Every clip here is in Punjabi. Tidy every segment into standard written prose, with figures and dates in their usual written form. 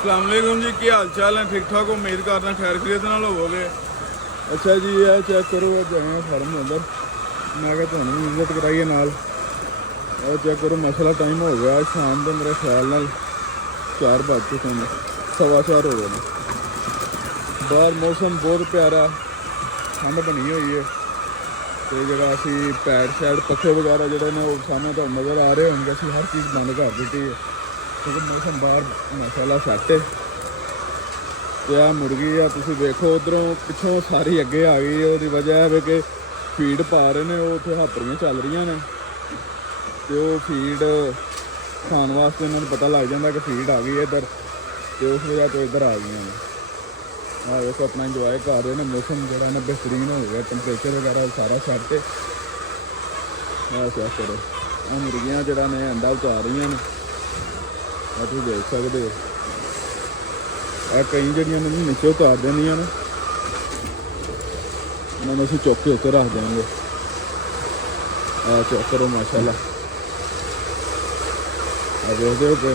अस्सलाम वालेकुम जी, की हाल चाल है? ठीक ठाक, उम्मीद करना खैर खरीद नाल होवोगे। अच्छा जी, यह चेक करो जाए फार्म के अंदर। मैं क्या तुहानू भी विजिट कराइए नाल। और चेक करो मसला टाइम हो गया शाम के, मेरे ख्याल नाल 4 बज चुके हैं, 4:15 हो गए। बाहर मौसम बहुत प्यारा, ठंड बनी हुई है। तो जो असी पैड शैड पखे वगैरह जोड़े ने सामने तो नज़र आ रहे होंगे, असी हर चीज़ बंद कर दी है क्योंकि मौसम बाहर मसाला सैट है। तो यह मुर्गी आ तुम देखो उधरों पिछों सारी अगे आ गई है। वो वजह है कि फीड पा रहे हैं, वो उत्थे हापरियाँ चल रही ने, तो फीड खाने वास्ते उन्होंने पता लग जाता कि फीड आ गई है इधर, तो उस वजह तो इधर आ गई ने। हाँ देखो अपना इंजॉय कर रहे हैं, मौसम जो है बेहतरीन हो गया, टैंपरेचर वगैरह सारा सैट है। चेक करो आ मुर्गियाँ जो ने अंडा उतार रही हैं, तुम देख सकते हो। कई जड़ियाँ ने नीचे उतार देनिया ने, उन्होंने असीं चुक के उत्ते रख देंगे। चेक करो माशाल्लाह, देखते हो कि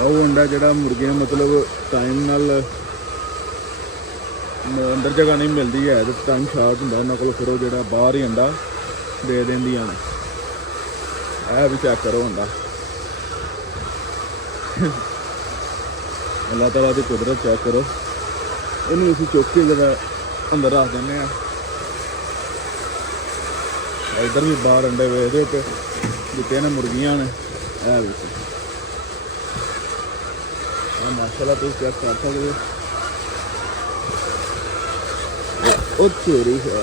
वो अंडा जोड़ा मुर्गियाँ मतलब टाइम नाल अंदर जगह नहीं मिलती है तो टाइम शार्ट होंगे उन्होंने को, फिर वो जो बाहर ही अंडा दे देंदियां ने। यह भी चेक करो अंडा, अल्लाह ताला की कुदरत चेक करो। इन्हू असीं चुक के जो अंदर रख दें। इधर भी बाहर अंडे वेचते पे दिते ने मुर्गियां ने। यह भी माशाल्लाह तुम चेक कर सकते हो। चोरी है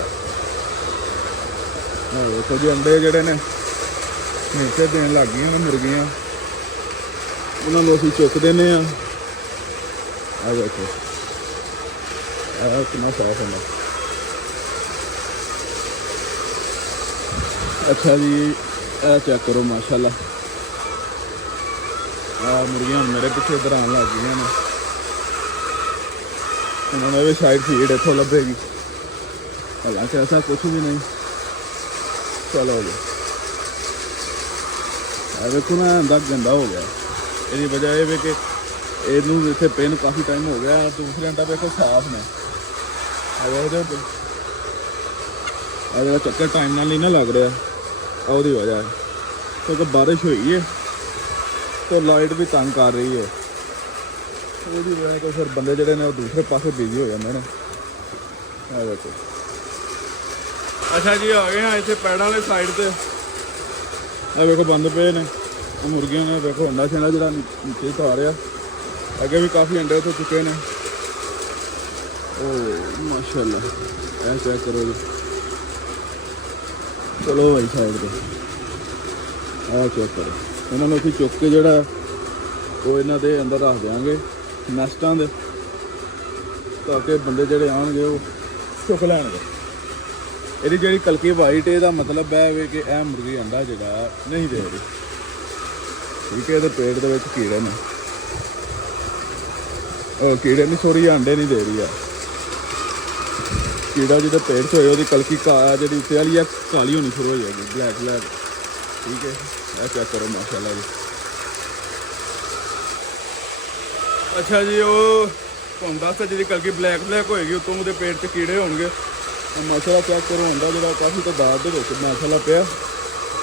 देखो जी, अंडे जोड़े ने नीचे देन लग गई मुर्गियाँ, उन्होंने असीं चुक देने। देखो कितना साफ अंडा। अच्छा जी, चेक करो माशाल्लाह, मुर्गियाँ मेरे पीछे इधर आने लग गई ने। उन्होंने भी साइड फीड इतों लभेगी, हालांकि ऐसा कुछ भी नहीं। चलो जी, देखो ना अंडा गंदा हो गया, इसकी वजह यह कि इनू इतने पिन काफ़ी टाइम हो गया। दूसरे अंडा देखो साफ ने, देखो चक्कर टाइम नाल नहीं ना लग रहा, उसकी वजह है क्योंकि बारिश हुई है तो लाइट भी तंग कर रही है। उसकी वजह तो फिर बंदे जोड़े ने दूसरे पासे बिजी हो जाते हैं। देखो अच्छा जी, आ गए हैं इतने पैड़ वाले साइड पर। देखो बंद पे ने मुर्गियों ने, देखो अंडा छंडा जो नीचे तो आ रहा, अगे भी काफ़ी अंडे तो चुके हैं। ओ माशाल्लाह, ऐ चेक करो जी। चलो भाई साइड पर चेक करो, इन्होंने असीं चुक के जोड़ा वो इन्हों के अंदर रख देंगे नैसटां दे, ताकि बंदे जोड़े आएंगे वो चुक लैणगे। यदि जी कलकी वाइट है मतलब है कि यह मुर्गी अंडा जो नहीं दे रही, ठीक है। तो पेट के कीड़े ने, कीड़े नहीं सॉरी अंडे नहीं दे रही है। कीड़ा जो पेट से होए कलकी जी उत्ते वाली है काली होनी शुरू हो जाएगी, ब्लैक ब्लैक, ठीक है। यह चेक करो माशाल्लाह जी। अच्छा जी, वो तुम दस जी कलकी ब्लैक ब्लैक होएगी, उत्तों वो पेट से कीड़े होंगे। माशाल्लाह चेक करो अंडा जो काफ़ी तादाद के माशाल्लाह पिया।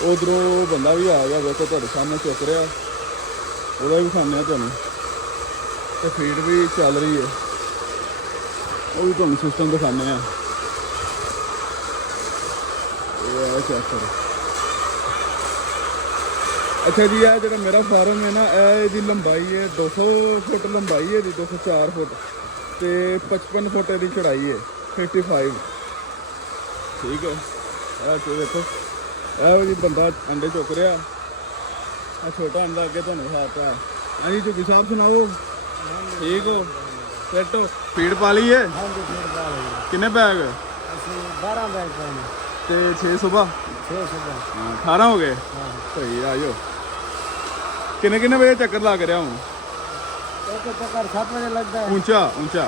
उधरों बंदा भी आ गया, देखो तुहाडे सामने चुक रहा, वह भी खाने तुहानू, तो फीड भी चल रही है, वो भी तुहानू सिस्टम दिखाने। चेक करो। अच्छा जी, यह जो मेरा फार्म है ना, यह लंबाई है 200 फुट लंबाई है, 204 फुट तो 55 फुट की चढ़ाई है, 55, ठीक है। देखो यह जी बंदा अंडे चुक रहा, छोटा अंडा अगे तुहानू खाता है। हाँ जी झुग्गी साहब सुनाओ, ठीक हो? फिट हो? फीड पा ली है? किन्ने बैग? 12 बैग तो 6 सुबह 18 हो गए। सही आ जाओ। किन्ने किन्ने बजे चक्कर ला के रहा हूँ? एक चक्कर 7 बजे लगता है, ऊंचा ऊंचा।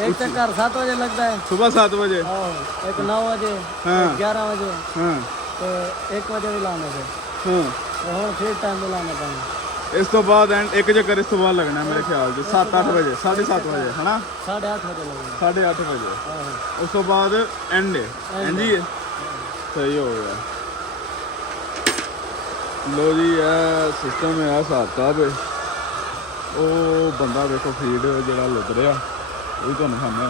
एक चक्कर 7 बजे लगता है, सुबह 7 बजे, एक 9 बजे, हाँ 11 बजे, हाँ तो 1 बजे भी लाने थे। हाँ तो हम फिर टाइम पे लाना पाएंगे। ਇਸ ਤੋਂ ਬਾਅਦ ਐਂਡ ਇੱਕ ਚੱਕਰ ਇਸ ਤੋਂ ਬਾਅਦ ਲੱਗਣਾ ਮੇਰੇ ਖਿਆਲ 'ਚ 7-8 ਵਜੇ 7:30 ਵਜੇ ਹਨਾ 8:30 बजे लगेगा। 8:30 ਵਜੇ हाँ ਉਸ ਤੋਂ ਬਾਅਦ ਐਂਡ ਹੈ ਹਾਂਜੀ ਸਹੀ ਹੋ ਗਿਆ। ਲੋ ਜੀ ਇਹ ਸਿਸਟਮ ਹੈ ਹਿਸਾਬ ਕਿਤਾਬ ਹੈ। ਉਹ ਬੰਦਾ ਵੇਖੋ ਫੀਡ ਜਿਹੜਾ ਲੁੱਟ ਰਿਹਾ ਉਹ ਵੀ ਤੁਹਾਨੂੰ ਖਾਣਾ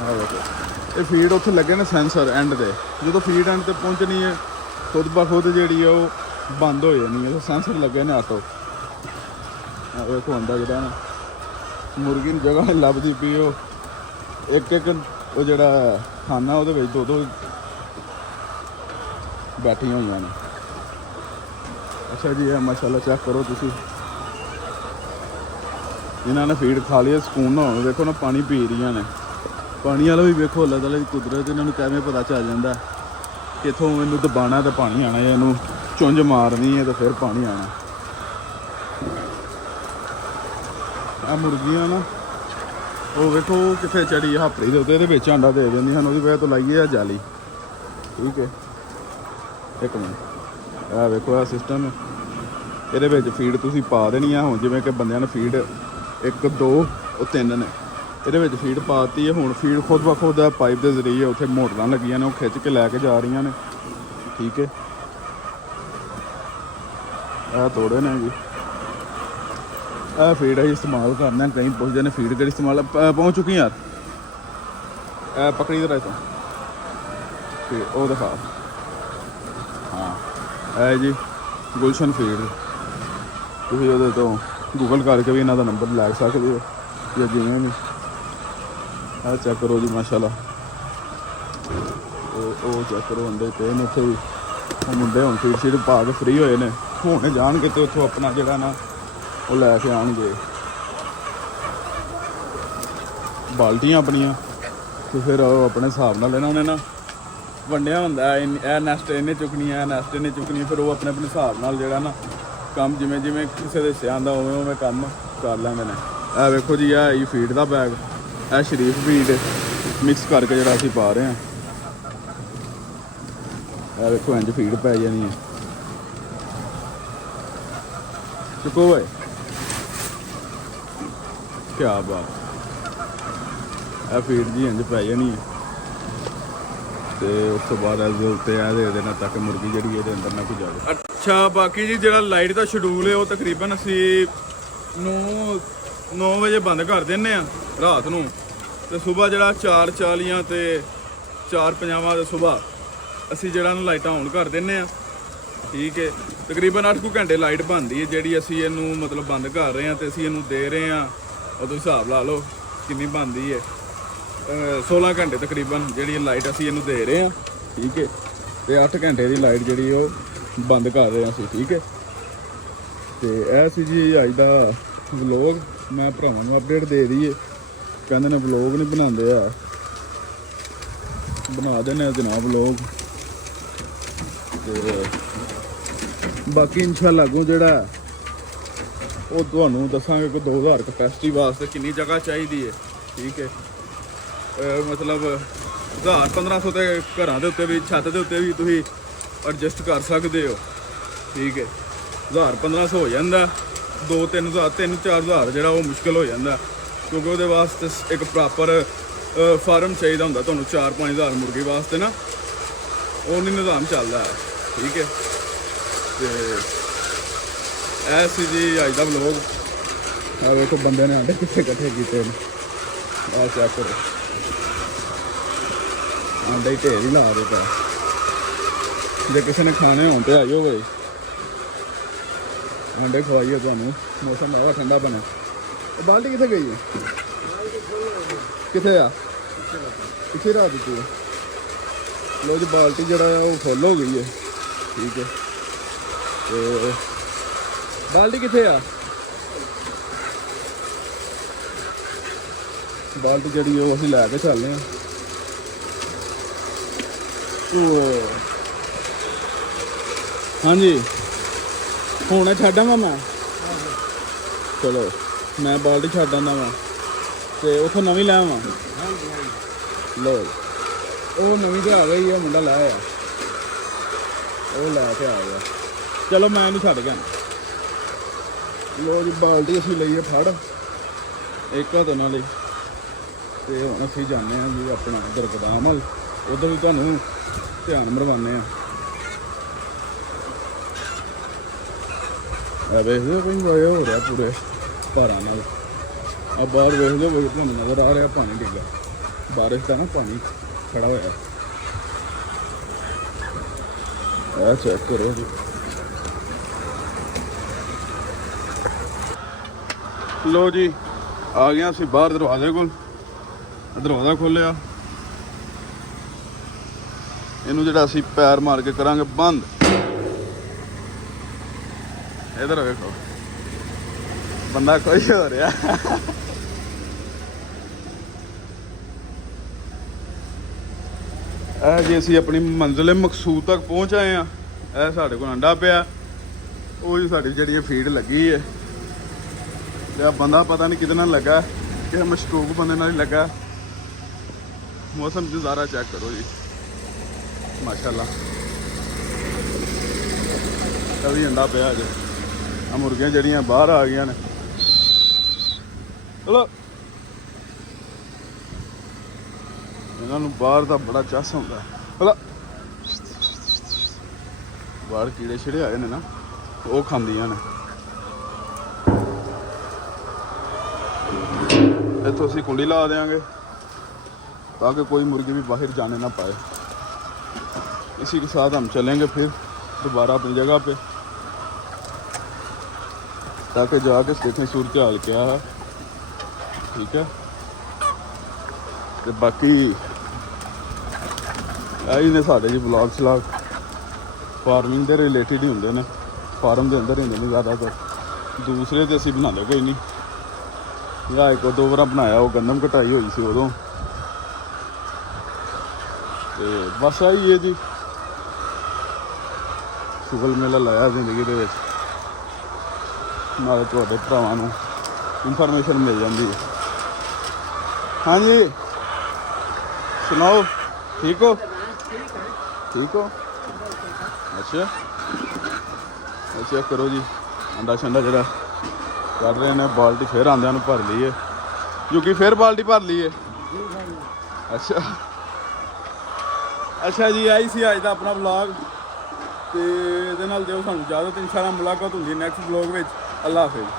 ਆਹ ਵੇਖੋ ਇਹ ਫੀਡ ਉੱਥੇ ਲੱਗੇ ਨੇ ਸੈਂਸਰ ਐਂਡ ਤੇ ਜਦੋਂ ਫੀਡ ਐਂਡ ਤੇ ਪਹੁੰਚਣੀ ਹੈ ਖੁਦ ਬ ਖੁਦ ਜਿਹੜੀ ਆ ਉਹ ਬੰਦ ਹੋ ਜਾਣੀ ਹੈ। ਸੈਂਸਰ ਲੱਗੇ ਨੇ ਆਟੋ ਆਹ ਵੇਖੋ ਹੁੰਦਾ ਜਿਹੜਾ ਨਾ ਮੁਰਗੀ ਨੂੰ ਜਗ੍ਹਾ ਨਹੀਂ ਲੱਭਦੀ ਪਈ ਉਹ ਇੱਕ ਉਹ ਜਿਹੜਾ ਖਾਨਾ ਉਹਦੇ ਵਿੱਚ ਦੋ ਬੈਠੀਆਂ ਹੋਈਆਂ ਨੇ। ਅੱਛਾ ਜੀ ਇਹ ਮਾਸ਼ਾਅੱਲਾ ਚੈੱਕ ਕਰੋ ਤੁਸੀਂ ਇਹਨਾਂ ਨੇ ਫੀਡ ਖਾ ਲਈ ਸਕੂਨ ਨਾਲ ਹੁਣ ਵੇਖੋ ਨਾ ਪਾਣੀ ਪੀ ਰਹੀਆਂ ਨੇ। ਪਾਣੀ ਵਾਲਾ ਵੀ ਵੇਖੋ ਅੱਲਾਹ ਤਾਲਾ ਦੀ ਕੁਦਰਤ ਇਹਨਾਂ ਨੂੰ ਕਿਵੇਂ ਪਤਾ ਚੱਲ ਜਾਂਦਾ ਕਿੱਥੋਂ ਇਹਨੂੰ ਦਬਾਣਾ ਤੇ ਪਾਣੀ ਆਣਾ ਹੈ ਇਹਨੂੰ ਚੁੰਝ ਮਾਰਨੀ ਹੈ ਤੇ ਫਿਰ ਪਾਣੀ ਆਣਾ। ਆ ਮੁਰਗੀਆਂ ਨਾ ਉਹ ਵੇਖੋ ਕਿੱਥੇ ਚੜੀ ਹਾਪੜੀ ਦੇ ਉੱਤੇ ਇਹਦੇ ਵਿੱਚ ਆਂਡਾ ਦੇ ਦਿੰਦੀ ਸਾਨੂੰ ਉਹਦੀ ਵਜ੍ਹਾ ਤੋਂ ਲਾਈਏ ਆ ਜਾਲੀ ਠੀਕ ਹੈ। ਇੱਕ ਮਿੰਟ ਆ ਵੇਖੋ ਆ ਸਿਸਟਮ ਹੈ ਇਹਦੇ ਵਿੱਚ ਫੀਡ ਤੁਸੀਂ ਪਾ ਦੇਣੀ ਆ। ਹੁਣ ਜਿਵੇਂ ਕਿ ਬੰਦਿਆਂ ਨੇ ਫੀਡ 1 2 ਉਹ 3 ਨੇ ਇਹਦੇ ਵਿੱਚ ਫੀਡ ਪਾਤੀ ਹੈ। ਹੁਣ ਫੀਡ ਖੁਦ ਬ ਖੁਦ ਪਾਈਪ ਦੇ ਜ਼ਰੀਏ ਉੱਥੇ ਮੋਟਰਾਂ ਲੱਗੀਆਂ ਨੇ ਉਹ ਖਿੱਚ ਕੇ ਲੈ ਕੇ ਜਾ ਰਹੀਆਂ ਨੇ ਠੀਕ ਹੈ। ਇਹ ਤੋੜੇ ਨੇ ਜੀ ਇਹ ਫੀਡ ਅਸੀਂ ਇਸਤੇਮਾਲ ਕਰਨਾ। ਕਈ ਪੁੱਛਦੇ ਨੇ ਫੀਡ ਕਿਹੜੀ ਇਸਤੇਮਾਲ ਪਹੁੰਚ ਚੁੱਕੀ ਯਾਰ ਇਹ ਪਕੜੀ ਦੇ ਤੋਂ ਤੇ ਉਹ ਦਿਖਾ ਹਾਂ ਇਹ ਜੀ ਗੁਲਸ਼ਨ ਫੀਡ ਤੁਸੀਂ ਉਹਦੇ ਤੋਂ ਗੂਗਲ ਕਰਕੇ ਵੀ ਇਹਨਾਂ ਦਾ ਨੰਬਰ ਲੈ ਸਕਦੇ ਹੋ ਜਾਂ ਜਿਵੇਂ ਵੀ ਆਹ ਚੈੱਕ ਕਰੋ ਜੀ ਮਾਸ਼ਾਅੱਲਾ ਉਹ ਚੈੱਕ ਕਰੋ ਅੰਡੇ ਪਏ ਨੇ ਉੱਥੇ ਵੀ ਉਹ ਮੁੰਡੇ ਹੁਣ ਫੀਡ ਸ਼ੀਡ ਪਾ ਕੇ ਫ੍ਰੀ ਹੋਏ ਨੇ ਹੁਣ ਜਾਣਗੇ ਤੇ ਉੱਥੋਂ ਆਪਣਾ ਜਿਹੜਾ ਨਾ ਉਹ ਲੈ ਕੇ ਆਉਣਗੇ ਬਾਲਟੀਆਂ ਆਪਣੀਆਂ ਤੇ ਫਿਰ ਉਹ ਆਪਣੇ ਹਿਸਾਬ ਨਾਲ ਇਹਨਾਂ ਨੇ ਨਾ ਵੰਡਿਆ ਹੁੰਦਾ ਇਹ ਨੈਸਟ ਇਹਨੇ ਚੁੱਕਣੀ ਹੈ ਨੈਸਟ ਇਹਨੇ ਚੁੱਕਣੀ ਫਿਰ ਉਹ ਆਪਣੇ ਹਿਸਾਬ ਨਾਲ ਜਿਹੜਾ ਨਾ ਕੰਮ ਜਿਵੇਂ ਜਿਵੇਂ ਕਿਸੇ ਦੇ ਹਿੱਸੇ ਆਉਂਦਾ ਉਵੇਂ ਕੰਮ ਕਰ ਲੈਂਦੇ ਨੇ। ਇਹ ਵੇਖੋ ਜੀ ਇਹ ਫੀਡ ਦਾ ਬੈਗ ਇਹ ਸ਼ਰੀਫ ਫੀਡ ਮਿਕਸ ਕਰਕੇ ਜਿਹੜਾ ਅਸੀਂ ਪਾ ਰਹੇ ਹਾਂ। ਇਹ ਵੇਖੋ ਇੰਜ ਫੀਡ ਪੈ ਜਾਣੀ ਹੈ ਚੁੱਕੋ ਓਏ ਕਿਆ ਬਾਤ ਇਹ ਫੀਡ ਜੀ ਇੰਜ ਪੈ ਜਾਣੀ ਹੈ ਤੇ ਉਸ ਤੋਂ ਬਾਅਦ ਇਹਦੇ ਉੱਤੇ ਇਹ ਦੇ ਦੇਣਾ ਤਾਂ ਕਿ ਮੁਰਗੀ ਜਿਹੜੀ ਇਹਦੇ ਅੰਦਰ ਨਾ ਕੋਈ ਜਾਵੇ। ਅੱਛਾ ਬਾਕੀ ਜੀ ਜਿਹੜਾ ਲਾਈਟ ਦਾ ਸ਼ਡਿਊਲ ਹੈ ਉਹ ਤਕਰੀਬਨ ਅਸੀਂ 9 ਵਜੇ ਬੰਦ ਕਰ ਦਿੰਦੇ ਆ ਰਾਤ ਨੂੰ ਤੇ ਸਵੇਰ ਜਿਹੜਾ 4:40 ਤੇ 4:50 ਦੇ ਸਵੇਰ ਅਸੀਂ ਜਿਹੜਾ ਨੂੰ ਲਾਈਟਾਂ ਔਨ ਕਰ ਦਿੰਦੇ ਆ ਠੀਕ ਹੈ। ਤਕਰੀਬਨ 8 ਘੰਟੇ ਲਾਈਟ ਬਣਦੀ ਹੈ ਜਿਹੜੀ ਅਸੀਂ ਇਹਨੂੰ ਮਤਲਬ ਬੰਦ ਕਰ ਰਹੇ ਹਾਂ ਤੇ ਅਸੀਂ ਇਹਨੂੰ ਦੇ ਰਹੇ ਹਾਂ ਉਦੋਂ ਹਿਸਾਬ ਲਾ ਲਓ ਕਿੰਨੀ ਬਣਦੀ ਹੈ 16 ਘੰਟੇ ਤਕਰੀਬਨ ਜਿਹੜੀ ਲਾਈਟ ਅਸੀਂ ਇਹਨੂੰ ਦੇ ਰਹੇ ਹਾਂ ਠੀਕ ਹੈ ਤੇ 8 ਘੰਟੇ ਦੀ ਲਾਈਟ ਜਿਹੜੀ ਉਹ ਬੰਦ ਕਰ ਰਹੇ ਹਾਂ ਅਸੀਂ ਠੀਕ ਹੈ। ਤੇ ਇਹ ਸੀ ਜੀ ਅੱਜ ਦਾ ਵਲੋਗ ਮੈਂ ਭਰਾਵਾਂ ਨੂੰ ਅਪਡੇਟ ਦੇ ਦਈਏ ਕਹਿੰਦੇ ਨੇ ਵਲੋਗ ਨਹੀਂ ਬਣਾਉਂਦੇ ਆ ਬਣਾ ਦੇਣੇ ਜਨਾਬ ਵਲੋਗ ਤੇ ਬਾਕੀ ਇਨਸ਼ਾਅੱਲਾ ਅੱਗੋਂ ਜਿਹੜਾ ਉਹ ਤੁਹਾਨੂੰ ਦੱਸਾਂਗੇ ਕਿ 2000 ਕਪੈਸਿਟੀ ਵਾਸਤੇ ਕਿੰਨੀ ਜਗ੍ਹਾ ਚਾਹੀਦੀ ਹੈ ਠੀਕ ਹੈ। ਮਤਲਬ 1000-1500 ਤੇ ਘਰਾਂ ਦੇ ਉੱਤੇ ਵੀ ਛੱਤ ਦੇ ਉੱਤੇ ਵੀ ਤੁਸੀਂ ਐਡਜਸਟ ਕਰ ਸਕਦੇ ਹੋ ਠੀਕ ਹੈ। 1000-1500 ਹੋ ਜਾਂਦਾ 2-3,000 ਜਿਹੜਾ ਉਹ ਮੁਸ਼ਕਿਲ ਹੋ ਜਾਂਦਾ ਕਿਉਂਕਿ ਉਹਦੇ ਵਾਸਤੇ ਇੱਕ ਪ੍ਰੋਪਰ ਫਾਰਮ ਚਾਹੀਦਾ ਹੁੰਦਾ ਤੁਹਾਨੂੰ 4-5 ਹਜ਼ਾਰ ਮੁਰਗੀ ਵਾਸਤੇ ਨਾ ਉਹ ਨਹੀਂ ਨਿਜ਼ਾਮ ਚੱਲਦਾ ਹੈ ਠੀਕ ਹੈ। ਤੇ ਇਹ ਸੀ ਜੀ ਅੱਜ ਦਾ ਵਲੋਗ ਆ ਵੇਖੋ ਬੰਦੇ ਨੇ ਆਂਡੇ ਕਿੱਥੇ ਇਕੱਠੇ ਕੀਤੇ ਨੇ ਆਹ ਚੈੱਕ ਕਰੋ ਆਂਡੇ ਢੇਰ ਹੀ ਲਾ ਦਿੱਤਾ। ਜੇ ਕਿਸੇ ਨੇ ਖਾਣੇ ਹੋਣ ਤੇ ਆਇਓ ਬਈ ਆਂਡੇ ਖਵਾਈਏ ਤੁਹਾਨੂੰ ਮੌਸਮ ਬੜਾ ਠੰਡਾ ਬਣਿਆ। ਇਹ ਬਾਲਟੀ ਕਿੱਥੇ ਗਈ ਹੈ ਕਿੱਥੇ ਆ ਪਿੱਛੇ ਰੱਖ ਦਿੱਤੀ ਹੈ। ਲੋ ਜੀ ਬਾਲਟੀ ਜਿਹੜਾ ਆ ਉਹ ਫੁੱਲ ਹੋ ਗਈ ਹੈ ਠੀਕ ਹੈ। ਤੇ ਬਾਲਟੀ ਕਿੱਥੇ ਆ ਬਾਲਟੀ ਜਿਹੜੀ ਉਹ ਅਸੀਂ ਲੈ ਕੇ ਚੱਲਦੇ ਹਾਂ। ਹਾਂਜੀ ਹੁਣ ਛੱਡ ਆਵਾਂ ਮੈਂ ਚਲੋ ਮੈਂ ਬਾਲਟੀ ਛੱਡ ਆਉਂਦਾ ਵਾਂ ਤੇ ਉੱਥੋਂ ਨਵੀਂ ਲੈ ਆਵਾਂ ਲੋ ਉਹ ਨਵੀਂ ਤੇ ਆ ਗਈ ਆ ਮੁੰਡਾ ਲਾਇਆ ਉਹ ਲੈ ਕੇ ਆ ਗਿਆ ਚਲੋ ਮੈਂ ਇਹਨੂੰ ਛੱਡ ਗਿਆ। ਲੋ ਜੀ ਬਾਲਟੀ ਅਸੀਂ ਲਈਏ ਫੜ ਇੱਕ ਹੱਥ ਨਾਲ ਹੀ ਤੇ ਹੁਣ ਅਸੀਂ ਜਾਂਦੇ ਹਾਂ ਜੀ ਆਪਣਾ ਉਧਰ ਗੋਦਾਮ ਵੱਲ ਉਧਰ ਵੀ ਤੁਹਾਨੂੰ ਧਿਆਨ ਮਰਵਾਉਂਦੇ ਆ ਆ ਵੇਖਦੇ ਹੋ ਕੋਈ ਹੋਇਆ ਹੋ ਰਿਹਾ ਪੂਰੇ ਭਾਰਾਂ ਨਾਲ ਆ ਬਾਹਰ ਵੇਖਦੇ ਹੋ ਤੁਹਾਨੂੰ ਨਜ਼ਰ ਆ ਰਿਹਾ ਪਾਣੀ ਡਿੱਗਾ ਬਾਰਿਸ਼ ਦਾ ਨਾ ਪਾਣੀ ਖੜਾ ਹੋਇਆ ਆ ਚੈੱਕ ਕਰੋ ਜੀ ਲੋ ਜੀ ਆ ਗਿਆ ਅਸੀਂ ਬਾਹਰ ਦਰਵਾਜ਼ੇ ਕੋਲ ਦਰਵਾਜ਼ਾ ਖੋਲਿਆ ਇਹਨੂੰ ਜਿਹੜਾ ਅਸੀਂ ਪੈਰ ਮਾਰ ਕੇ ਕਰਾਂਗੇ ਬੰਦ ਇਧਰ ਵੇਖੋ ਬੰਦਾ ਖੁਸ਼ ਹੋ ਰਿਹਾ ਇਹ ਜੀ ਅਸੀਂ ਆਪਣੀ ਮੰਜ਼ਿਲ ਮਕਸੂਦ ਤੱਕ ਪਹੁੰਚ ਆਏ ਆ ਇਹ ਸਾਡੇ ਕੋਲ ਅੰਡਾ ਪਿਆ ਉਹ ਜੀ ਸਾਡੀ ਜਿਹੜੀ ਫੀਡ ਲੱਗੀ ਹੈ ਤੇ ਆ ਬੰਦਾ ਪਤਾ ਨਹੀਂ ਕਿਹਦੇ ਨਾਲ ਲੱਗਾ ਕਿ ਮਸ਼ਕੂਕ ਬੰਦੇ ਨਾਲ ਹੀ ਲੱਗਾ ਮੌਸਮ ਨਜ਼ਾਰਾ ਚੈੱਕ ਕਰੋ ਜੀ ਮਾਸ਼ਾਅੱਲਾ ਇਹ ਵੀ ਅੰਡਾ ਪਿਆ ਜੇ ਆ ਮੁਰਗੀਆਂ ਜਿਹੜੀਆਂ ਬਾਹਰ ਆ ਗਈਆਂ ਨੇ ਚਲੋ ਇਹਨਾਂ ਨੂੰ ਬਾਹਰ ਦਾ ਬੜਾ ਚੱਸ ਹੁੰਦਾ ਚਲੋ ਬਾਹਰ ਕੀੜੇ ਛਿੜੇ ਆਏ ਨੇ ਨਾ ਉਹ ਖਾਂਦੀਆਂ ਨੇ ਇੱਥੋਂ ਅਸੀਂ ਕੁੰਡੀ ਲਾ देंगे ताकि कोई मुर्गी भी बाहर जाने ना पाए इसी के साथ हम चलेंगे फिर दोबारा अपनी जगह पे ताकि जाके देखें सूरत हाल क्या है ठीक है तो बाकी यही ने साढ़े जी ब्लॉग श्लॉग फार्मिंग के रिलेटिड ही होंगे ने फार्म के अंदर ही होंगे ज़्यादातर दूसरे तो असी बनाते कोई नहीं या एक दो बार बनाया वो गंदम कटाई हुई सी उदों ते बस आई है जी शुगल मेला लाया जिंदगी के नाले तुहाडे भरावां नूं इंफॉर्मेशन मिल जाती है हाँ जी सुनाओ ठीक हो अच्छा अच्छा करो जी अंडा शंडा जरा कर रहे हैं बाल्टी फिर आंदियां नूं भर ली है क्योंकि फिर बाल्टी भर ली है अच्छा अच्छा जी आई सी अज का अपना व्लॉग तो ये दिओ सानूं इजाजत इंशाअल्लाह मुलाकात होंगी नैक्सट व्लॉग में अल्लाह हाफिज़।